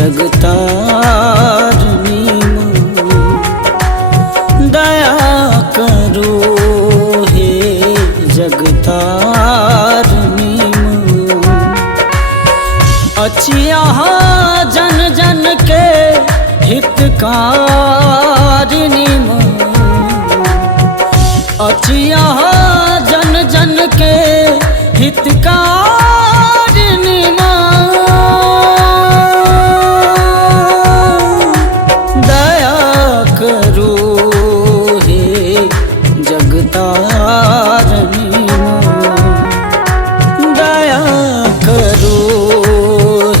जगतारनी दया करो हे जगतारनी अचिया जन जन के हितकारिणी अचिया जन जन के हितकारिणी दया करो हे जगतारनी दया करो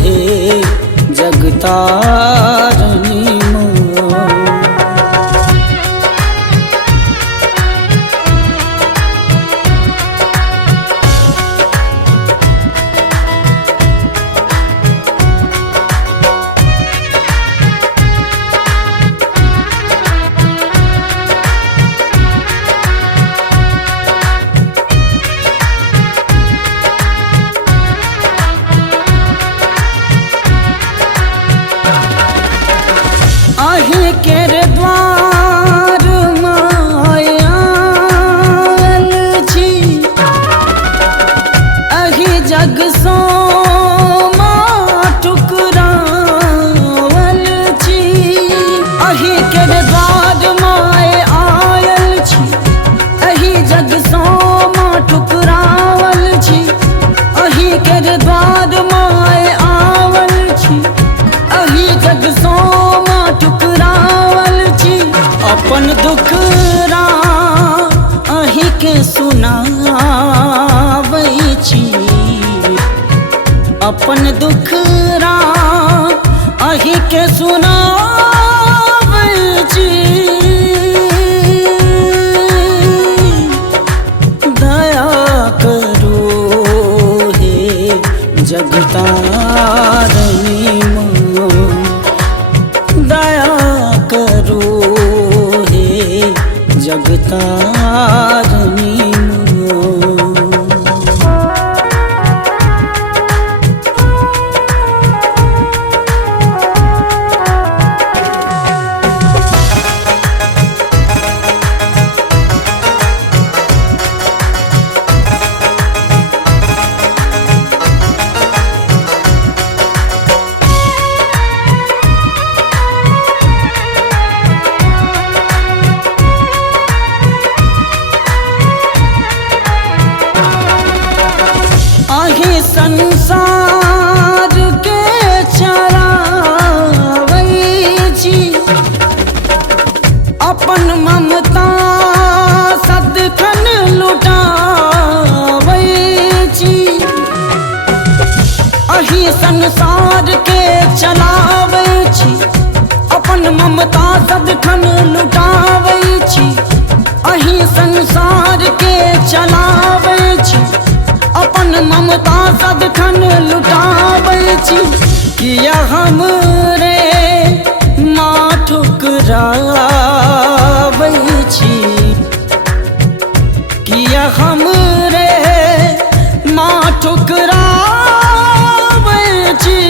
हे जगतारनी अहि केर द्वार मायाल छी अहि जग सो ठुकरावल छी अहि केर द्वार माय आयल छी अहि जग सो ठुकरावल छी अहि केर द्वार माय आवल छी अहि जग सो ठुकरावल छी अपन दुख अहि के सुनाबै छी अपन दुख अहि के सुनाबै छी दया करो हे जगतारनी दया करो हे जगतारनी अहि संसार के चरावै छी अपन ममता सदखन लुटावै छी अहि संसार के चलावै छी अपन ममता सदखन लुटावै छी अहि संसार के चलावै छी अपन ममता सदखन लुटाबै छी किया हमरे माँ ठुकराबै छी किया हमरे माँ ठुकराबै छी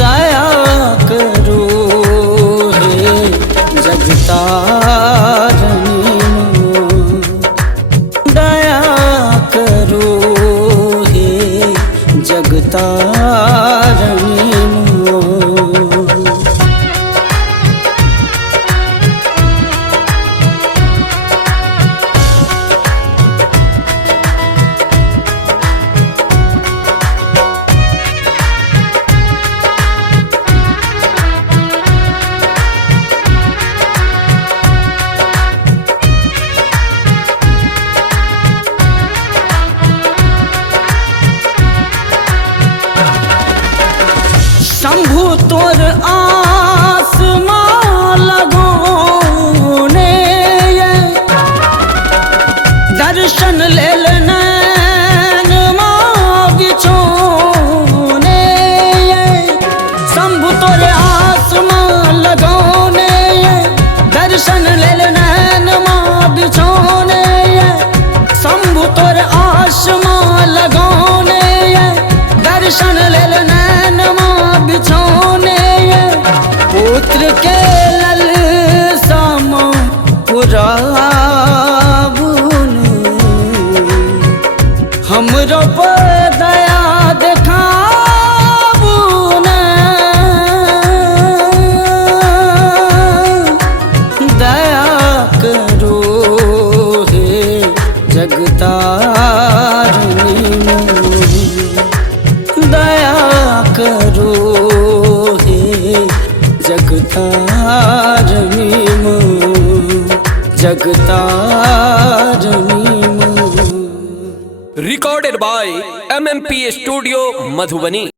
दया करो हे जगतारनी जगतारनी जगतारणीमो जगतारणीमो। Recorded by MMP Studio, Madhubani।